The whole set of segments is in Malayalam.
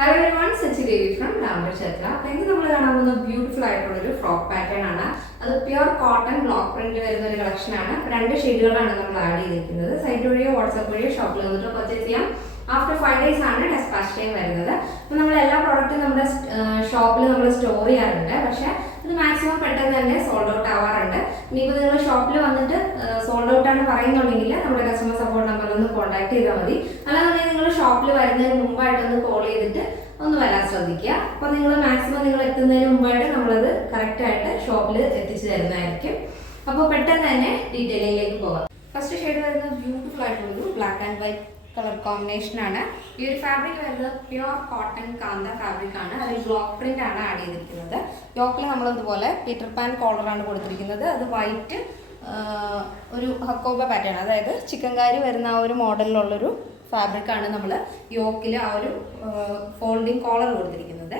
hello everyone Sachi Devi from Ramachandra Kshetra അപ്പം ഇന്ന് നമ്മൾ കാണാൻ പോകുന്ന ബ്യൂട്ടിഫുൾ ആയിട്ടുള്ള ഒരു ഫ്രോക്ക് പാറ്റേൺ ആണ് അത് പ്യുർ കോട്ടൺ ബ്ലോക്ക് പ്രിന്റ് വരുന്ന ഒരു കളക്ഷൻ ആണ് രണ്ട് ഷെയ്ഡുകളാണ് നമ്മൾ ആഡ് ചെയ്തിരിക്കുന്നത് സൈറ്റ് വഴിയോ വാട്സപ്പ് വഴിയോ ഷോപ്പിൽ വന്നിട്ട് പർച്ചേസ് ചെയ്യാം ആഫ്റ്റർ ഫൈവ് ഡേയ്സ് ആണ് ഡെസ്പാച്ച് ടൈം വരുന്നത് അപ്പം നമ്മൾ എല്ലാ പ്രോഡക്റ്റും നമ്മുടെ ഷോപ്പിൽ നമ്മൾ സ്റ്റോർ ചെയ്യാറുണ്ട് പക്ഷേ ഇത് മാക്സിമം പെട്ടെന്ന് തന്നെ സോൾഡ് ഔട്ട് ആവാറുണ്ട് ഇനിയിപ്പോൾ നിങ്ങൾ ഷോപ്പിൽ വന്നിട്ട് സോൾഡ് ഔട്ട് ആണ് പറയുന്നുണ്ടെങ്കിൽ നമ്മുടെ കസ്റ്റമർ സപ്പോർട്ട് നമ്പറിൽ ഒന്ന് കോൺടാക്ട് ചെയ്താൽ മതി അല്ലാതെ നിങ്ങൾ വരുന്നതിന് മുമ്പായിട്ടൊന്ന് കോൾ ചെയ്തിട്ട് ഒന്ന് വരാൻ ശ്രദ്ധിക്കുക അപ്പോൾ നിങ്ങൾ മാക്സിമം നിങ്ങൾ എത്തുന്നതിന് മുമ്പായിട്ട് നമ്മളത് ആയിട്ട് ഷോപ്പിൽ എത്തിച്ചു തരുന്നതായിരിക്കും അപ്പോൾ പെട്ടെന്ന് തന്നെ ഡീറ്റെയിലിംഗിലേക്ക് പോകാം ഫസ്റ്റ് ഷെയ്ഡ് വരുന്നത് ബ്യൂട്ടിഫുൾ ആയിട്ടുള്ളൊരു black and white colour combination ആണ് ഈ ഒരു ഫാബ്രിക് വരുന്നത് പ്യുവർ കോട്ടൺ കാന്ത ഫാബ്രിക് ആണ് അതിൽ ബ്ലോക്ക് പ്രിന്റ് ആണ് ആഡ് ചെയ്തിരിക്കുന്നത് യോക്കിൽ നമ്മൾ ഇതുപോലെ പീറ്റർ പാൻ കോളറാണ് കൊടുത്തിരിക്കുന്നത് അത് വൈറ്റ് ഒരു ഹക്കോബ പാറ്റേൺ അതായത് ചിക്കൻകാരി വരുന്ന ആ ഒരു മോഡലിലുള്ളൊരു ഫാബ്രിക്കാണ് നമ്മൾ യോക്കിൽ ആ ഒരു ഫോൾഡിങ് കോളർ കൊടുത്തിരിക്കുന്നത്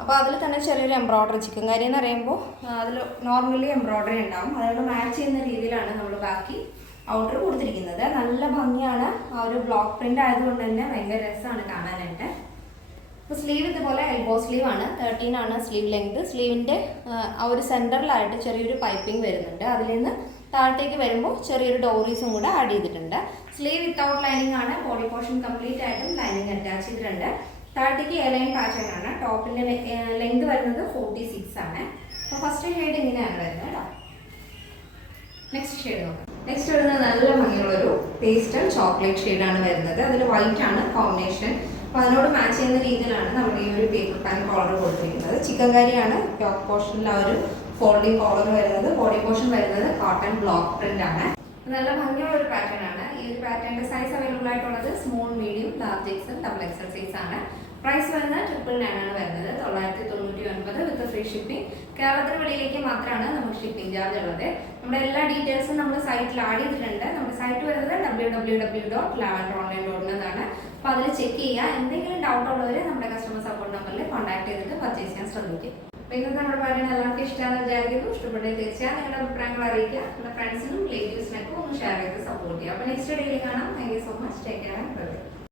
അപ്പോൾ അതിൽ തന്നെ ചെറിയൊരു എംബ്രോയ്ഡറി ചിക്കൻ കറി എന്ന് പറയുമ്പോൾ അതിൽ നോർമലി എംബ്രോയ്ഡറി ഉണ്ടാവും അതുകൊണ്ട് മാച്ച് ചെയ്യുന്ന രീതിയിലാണ് നമ്മൾ ബാക്കി ഔട്ടർ കൊടുത്തിരിക്കുന്നത് നല്ല ഭംഗിയാണ് ആ ഒരു ബ്ലോക്ക് പ്രിൻ്റ് ആയതുകൊണ്ട് തന്നെ ഭയങ്കര രസമാണ് കാണാനായിട്ട് അപ്പോൾ സ്ലീവ് ഇതുപോലെ എൽബോ സ്ലീവ് ആണ് തേർട്ടീൻ ആണ് സ്ലീവ് ലെങ്ത് സ്ലീവിൻ്റെ ആ ഒരു സെൻറ്ററിലായിട്ട് ചെറിയൊരു പൈപ്പിംഗ് വരുന്നുണ്ട് അതിൽ നിന്ന് താഴത്തേക്ക് വരുമ്പോൾ ചെറിയൊരു ഡോറീസും കൂടെ ആഡ് ചെയ്തിട്ടുണ്ട് സ്ലീവ് വിത്തൗട്ട് ലൈനിങ് ആണ് ബോഡി പോർഷൻ കംപ്ലീറ്റ് ആയിട്ടും ലൈനിങ് അറ്റാച്ച് ചെയ്തിട്ടുണ്ട് താഴത്തേക്ക് എ ലൈൻ പാറ്റേൺ ആണ് ടോപ്പിൻ്റെ ലെങ്ത് വരുന്നത് ഫോർട്ടി സിക്സ് ആണ് അപ്പോൾ ഫസ്റ്റ് ഷെയ്ഡ് ഇങ്ങനെയാണ് വരുന്നത് കേട്ടോ നെക്സ്റ്റ് ഷെയ്ഡ് നോക്കാം നെക്സ്റ്റ് വരുന്നത് നല്ല ഭംഗിയുള്ളൊരു പേസ്റ്റൽ ചോക്ലേറ്റ് ഷെയ്ഡാണ് വരുന്നത് അതിൽ വൈറ്റ് ആണ് കോമ്പിനേഷൻ അപ്പോൾ അതിനോട് മാച്ച് ചെയ്യുന്ന രീതിയിലാണ് നമ്മൾ ഈ ഒരു പേപ്പർ പാൻ കോളർ കൊടുത്തിരിക്കുന്നത് ചിക്കൻ കറിയാണ് ടോപ്പ് പോർഷനിൽ ആ ഒരു ഫോൾഡി കോളർ വരുന്നത് ബോഡി പോർഷൻ വരുന്നത് കോട്ടൺ ബ്ലോക്ക് പ്രിന്റ് ആണ് നല്ല ഭംഗിയുള്ള ഒരു പാറ്റേൺ ആണ് ഈ ഒരു പാറ്റേണിന്റെ സൈസ് അവൈലബിൾ ആയിട്ടുള്ളത് small medium large XL double XL size ആണ് പ്രൈസ് വരുന്നത് ട്രിപ്പിൾ നയൻ ആണ് വരുന്നത് തൊള്ളായിരത്തി തൊണ്ണൂറ്റി ഒൻപത് വിത്ത് ഫ്രീ ഷിപ്പിംഗ് കേരളത്തിന് വെളിയിലേക്ക് മാത്രമാണ് നമുക്ക് ഷിപ്പിംഗ് ചാർജ് ഉള്ളത് നമ്മുടെ എല്ലാ ഡീറ്റെയിൽസും നമ്മൾ സൈറ്റിൽ ആഡ് ചെയ്തിട്ടുണ്ട് നമ്മുടെ സൈറ്റ് വരുന്നത് W W W dot Lavan online dot എന്നാണ് അപ്പോൾ അതിൽ ചെക്ക് ചെയ്യുക എന്തെങ്കിലും ഡൗട്ട് ഉള്ളവർ നമ്മുടെ കസ്റ്റമർ സപ്പോർട്ട് നമ്പറിൽ കോൺടാക്ട് ചെയ്തിട്ട് പർച്ചേസ് ചെയ്യാൻ ശ്രമിക്കും അപ്പോൾ ഇന്നത്തെ നമ്മുടെ പാരായണം എല്ലാവർക്കും ഇഷ്ടമാണെന്ന് വിചാരിക്കുന്നു ഇഷ്ടപ്പെട്ട തീർച്ചയായും നിങ്ങളുടെ അഭിപ്രായങ്ങൾ അറിയിക്കുക നിങ്ങളുടെ ഫ്രണ്ട്സിനും റിലേറ്റീവ്സിനൊക്കെ ഒന്ന് ഷെയർ ചെയ്ത് സപ്പോർട്ട് ചെയ്യുക അപ്പോൾ നെക്സ്റ്റ് ഡേയിൽ കാണാം thank you so much take care and